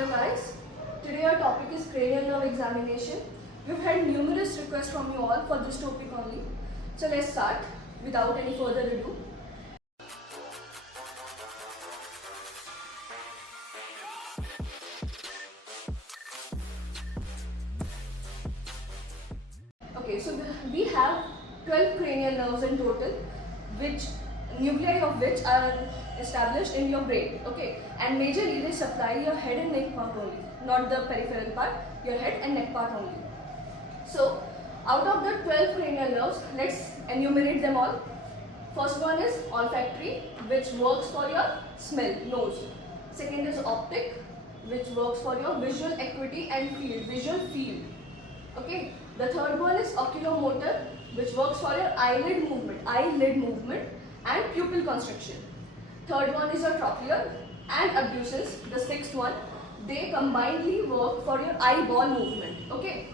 Hello guys, today our topic is cranial nerve examination. We've had numerous requests from you all for this topic only. So let's start without any further ado. Okay, so we have 12 cranial nerves in total, which nuclei of which are established in your brain. Okay, and majorly they supply your head and neck part only, not the peripheral part, your head and neck part only. So out of the 12 cranial nerves, let's enumerate them all. First one is olfactory, which works for your smell, nose. Second is optic, which works for your visual acuity and field, visual field. Okay. The third one is oculomotor, which works for your eyelid movement and pupil constriction. Third one is your trochlear and abducens. The sixth one, they combinedly work for your eyeball movement. Okay.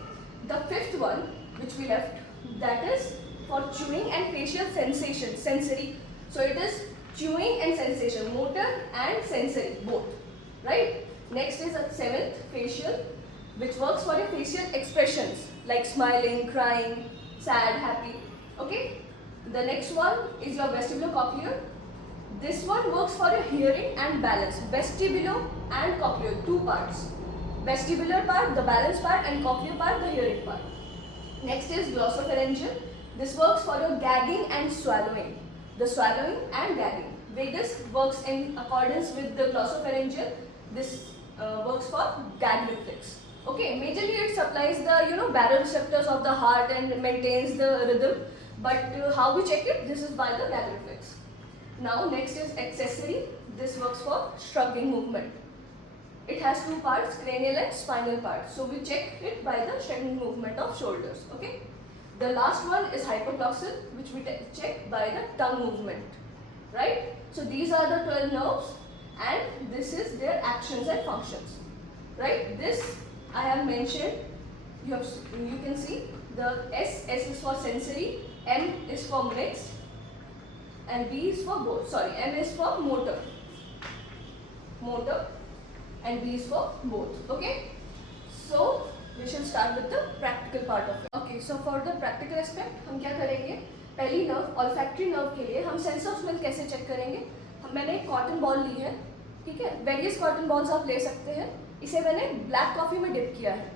The fifth one, which we left, that is for chewing and facial sensation, sensory. So it is chewing and sensation, motor and sensory, both. Right? Next is the seventh, facial, which works for your facial expressions like smiling, crying, sad, happy. Okay. The next one is your vestibulocochlear. This one works for your hearing and balance. Vestibular and cochlear, two parts. Vestibular part, the balance part, and cochlear part, the hearing part. Next is glossopharyngeal. This works for your gagging and swallowing. The swallowing and gagging. Vagus works in accordance with the glossopharyngeal. This works for gag reflex. Okay, majorly it supplies the baroreceptors of the heart and maintains the rhythm. But how we check it? This is by the gag reflex. Now next is accessory. This works for shrugging movement. It has two parts, cranial and spinal part. So we check it by the shrugging movement of shoulders. Okay. The last one is hypoglossal, which we check by the tongue movement. Right. So these are the 12 nerves, and this is their actions and functions. Right. This I have mentioned. You can see the S is for sensory, M is for mixed, and B is for both. Sorry, M is for motor, and B is for both. Okay. So we should start with the practical part of it. Okay. So for the practical aspect, हम क्या करेंगे? पहली nerve, olfactory nerve के लिए हम sense of smell कैसे check करेंगे? मैंने एक कॉटन बॉल ली है, ठीक है? वेरियस कॉटन बॉल्स आप ले सकते हैं. इसे मैंने ब्लैक कॉफी में डिप किया है.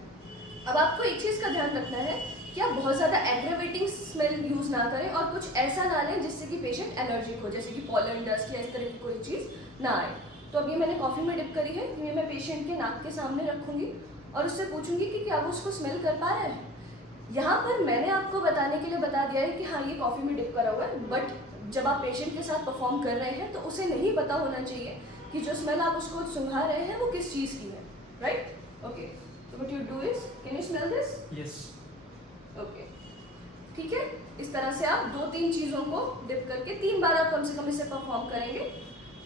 अब आपको एक चीज़ का ध्यान रखना है कि आप बहुत ज़्यादा एग्रेवेटिंग स्मेल यूज़ ना करें और कुछ ऐसा ना लें जिससे कि पेशेंट एलर्जिक हो, जैसे कि पॉलन, डस्ट या इस तरह की कोई चीज़ ना आए. तो अब ये मैंने कॉफ़ी में डिप करी है, ये मैं पेशेंट के नाक के सामने रखूँगी और उससे पूछूंगी कि क्या वो उसको स्मेल कर पा रहा है. यहाँ पर मैंने आपको बताने के लिए बता दिया है कि हाँ ये कॉफ़ी में डिप करा हुआ है, बट जब आप पेशेंट के साथ परफॉर्म कर रहे हैं तो उसे नहीं पता होना चाहिए कि जो स्मेल आप उसको सुंघा रहे हैं वो किस चीज़ की है. Right. Okay. So what you do is, can you smell this? Yes. Okay. ठीक है. इस तरह से आप 2-3 चीज़ों को डिप करके 3 बार आप कम से कम इसे परफॉर्म करेंगे.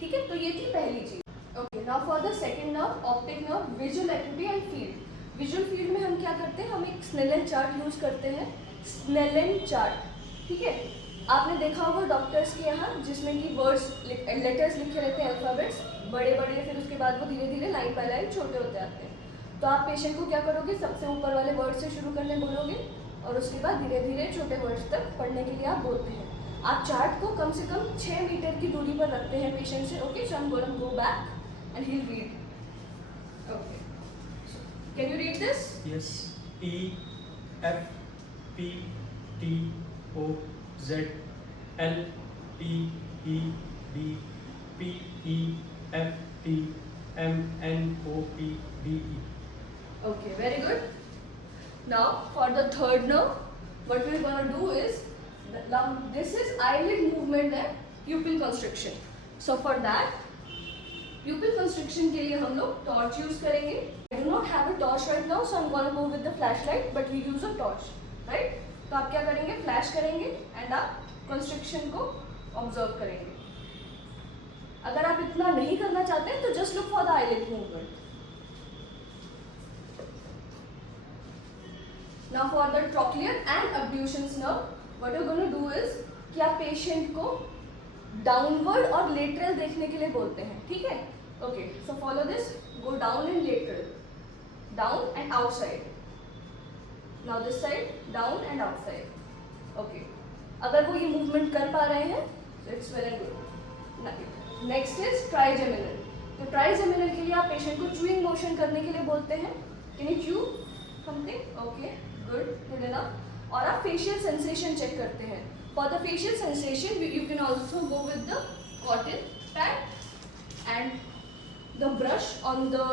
ठीक है. तो ये थी पहली चीज़. Okay. Now for the second nerve, optic nerve, visual activity and field. Visual field में हम क्या करते हैं? हम एक स्नेलन चार्ट यूज करते हैं. Snellen chart. ठीक है. आपने देखा होगा डॉक्टर्स के यहाँ जिसमें कि वर्ड्स, लेटर्स लिखे रहते हैं, अल्फाबेट्स बड़े बड़े, फिर उसके बाद वो धीरे धीरे लाइन बाय लाइन छोटे होते आते हैं. तो आप पेशेंट को क्या करोगे? सबसे ऊपर वाले वर्ड से शुरू करने बोलोगे और उसके बाद धीरे धीरे छोटे वर्ड्स तक पढ़ने के लिए आप बोलते हैं. आप चार्ट को कम से कम 6 मीटर की दूरी पर रखते हैं पेशेंट से. Okay. So I am going to go back and he will read. Okay. Can you read this? Yes. E F P T O Z L P E D P E F T M N O P D E. Okay, very good. Now for the third nerve, what we're going to do is, this is eyelid movement and pupil constriction. So for that, pupil constriction के लिए हम लोग torch use करेंगे. I do not have a torch right now, so I'm going to go with the flashlight, but we use a torch, right? तो आप क्या करेंगे? Flash करेंगे and आप constriction को observe करेंगे. अगर आप इतना नहीं करना चाहते हैं तो just look for the eyelid movement. Now for the trochlear and abducens nerve, what you're going to do is कि आप पेशेंट को डाउनवर्ड और लेटरल देखने के लिए बोलते हैं. ठीक है. Okay. So follow this. Go down and lateral. down and outside. Now this side, down and outside. Okay. अगर वो ये मूवमेंट कर पा रहे हैं, so it's well and good. Next is trigeminal. तो ट्राइजेमिनल के लिए आप पेशेंट को चूइंग मोशन करने के लिए बोलते हैं. Can you chew something? Okay, good enough. और आप फेशियल सेंसेशन चेक करते हैं. For the facial sensation, you can also go with the cotton pad and the brush on the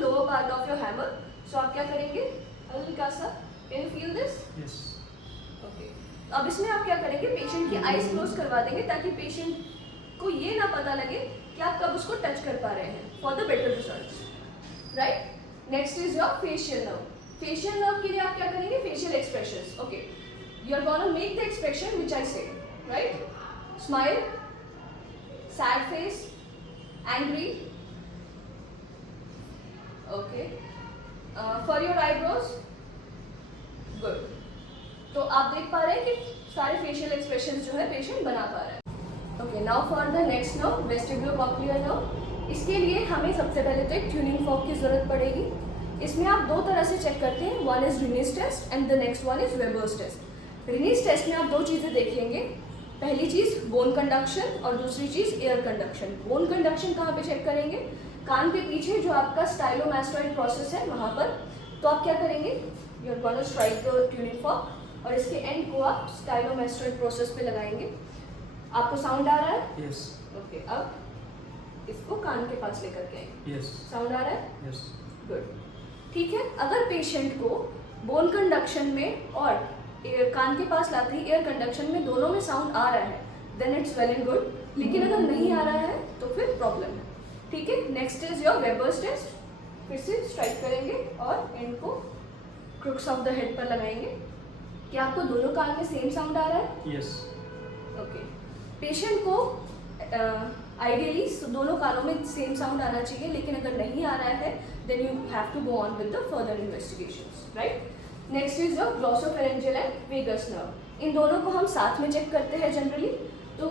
lower part of your hammer. So आप क्या करेंगे? हल्का सा. Can you feel this? Yes. Okay. अब इसमें आप क्या करेंगे? पेशेंट की आईज क्लोज करवा देंगे ताकि पेशेंट को ये ना पता लगे कि आप कब उसको टच कर पा रहे हैं. For the better results, right. Next is your facial nerve. Facial nerve के लिए आप क्या करेंगे? Facial expressions. Okay, you are gonna make the expression which I said, right. Smile, sad face, angry. Okay, for your eyebrows. Good. तो आप देख पा रहे हैं कि सारे फेशियल एक्सप्रेशंस जो है पेशेंट बना पा रहा है. Okay, now for the next nerve, vestibulocochlear nerve. इसके लिए हमें सबसे पहले तो एक ट्यूनिंग फॉर्क की ज़रूरत पड़ेगी. इसमें आप दो तरह से चेक करते हैं. One is Rinne's test and the next one is Weber's test. Rinne's test में आप दो चीज़ें देखेंगे. पहली चीज़ बोन कंडक्शन और दूसरी चीज़ एयर कंडक्शन. बोन कंडक्शन कहाँ पे चेक करेंगे? कान के पीछे जो आपका स्टाइलोमास्टोइड प्रोसेस है वहाँ पर. तो आप क्या करेंगे? You are gonna strike the tuning fork और इसके एंड को आप स्टाइलोमास्टोइड प्रोसेस पे लगाएंगे. आपको साउंड आ रहा है? Yes. ओके, अब इसको कान के पास लेकर के आएंगे. Yes. साउंड आ रहा है? Yes. गुड. ठीक है. अगर पेशेंट को बोन कंडक्शन में और कान के पास लाते ही एयर कंडक्शन में दोनों में साउंड आ रहा है, then it's well and good. लेकिन अगर नहीं आ रहा है तो फिर प्रॉब्लम है. ठीक है. Next is your Weber's test. फिर से स्ट्राइक करेंगे और एंड को क्रुक्स ऑफ द हेड पर लगाएंगे. क्या आपको दोनों कान में सेम साउंड आ रहा है? Yes. ओके. पेशेंट को आइडियली दोनों कानों में सेम साउंड आना चाहिए, लेकिन अगर नहीं आ रहा है then you have to go on with the further investigations, right. Next is your glossopharyngeal and vagus nerve. इन दोनों को हम साथ में चेक करते हैं जनरली. तो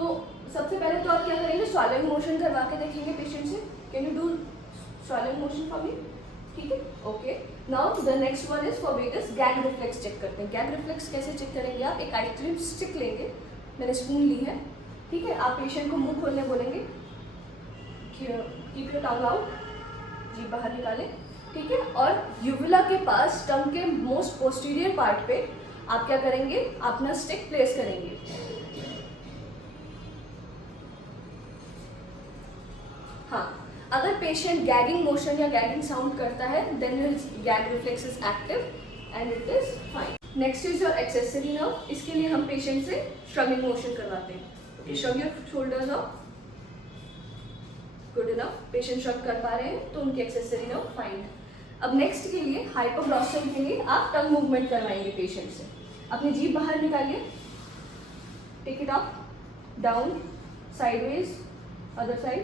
सबसे पहले तो आप क्या करेंगे? स्वॉलोइंग मोशन करवा के देखेंगे पेशेंट से. Can you do swallowing motion for me? ठीक है. Okay. Now the next one is for vagus. Gag reflex check करते हैं. गैग रिफ्लेक्स कैसे चेक करेंगे? आप एक आइसक्रीम स्टिक लेंगे. मैंने स्पून ली है. ठीक है. आप पेशेंट को मुंह खोलने बोलेंगे. Keep your tongue out. जीभ बाहर निकालें. ठीक है. और यूविला के पास टंग के मोस्ट पोस्टीरियर पार्ट पे आप क्या करेंगे? अपना स्टिक प्लेस करेंगे. हाँ, अगर पेशेंट गैगिंग मोशन या गैगिंग साउंड करता है then his gag reflex is active and it is fine. Next is your accessory nerve. इसके लिए हम पेशेंट से श्रगिंग मोशन करवाते हैं. Shrug your shoulders up. Good enough. Patient shrug कर पा रहे हैं तो उनकी एक्सेसरी नर्व फाइंड. अब नेक्स्ट के लिए हाइपोग्लॉसल के लिए आप टंग मूवमेंट करवाएंगे पेशेंट से. अपनी जीभ बाहर निकालिए. Take it up, down, sideways, other side.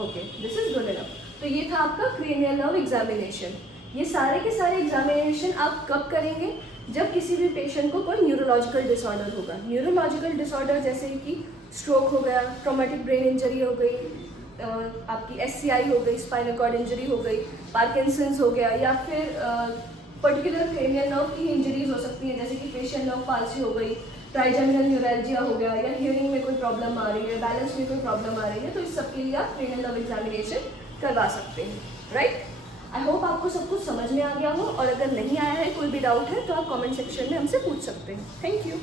Okay, this is good enough. तो ये था आपका क्रेनियल नर्व एग्जामिनेशन. ये सारे के सारे एग्जामिनेशन आप कब करेंगे? जब किसी भी पेशेंट को कोई न्यूरोलॉजिकल डिसऑर्डर होगा. न्यूरोलॉजिकल डिसऑर्डर जैसे कि स्ट्रोक हो गया, ट्रॉमेटिक ब्रेन इंजरी हो गई, आपकी SCI हो गई, स्पाइनल कॉर्ड इंजरी हो गई, पार्किंसंस हो गया, या फिर पर्टिकुलर क्रेनियल नर्व की इंजरीज हो सकती हैं जैसे कि फेशियल नर्व पाल्सी हो गई, ट्राइजेमिनल न्यूरैल्जिया हो गया, या हियरिंग में कोई प्रॉब्लम आ रही है, बैलेंस में कोई प्रॉब्लम आ रही है. तो इस सब के लिए आप क्रेनियल नर्व एग्जामिनेशन करवा सकते हैं, राइट. आई होप आपको सब कुछ समझ में आ गया हो, और अगर नहीं आया है, कोई भी डाउट है तो आप कमेंट सेक्शन में हमसे पूछ सकते हैं. Thank you.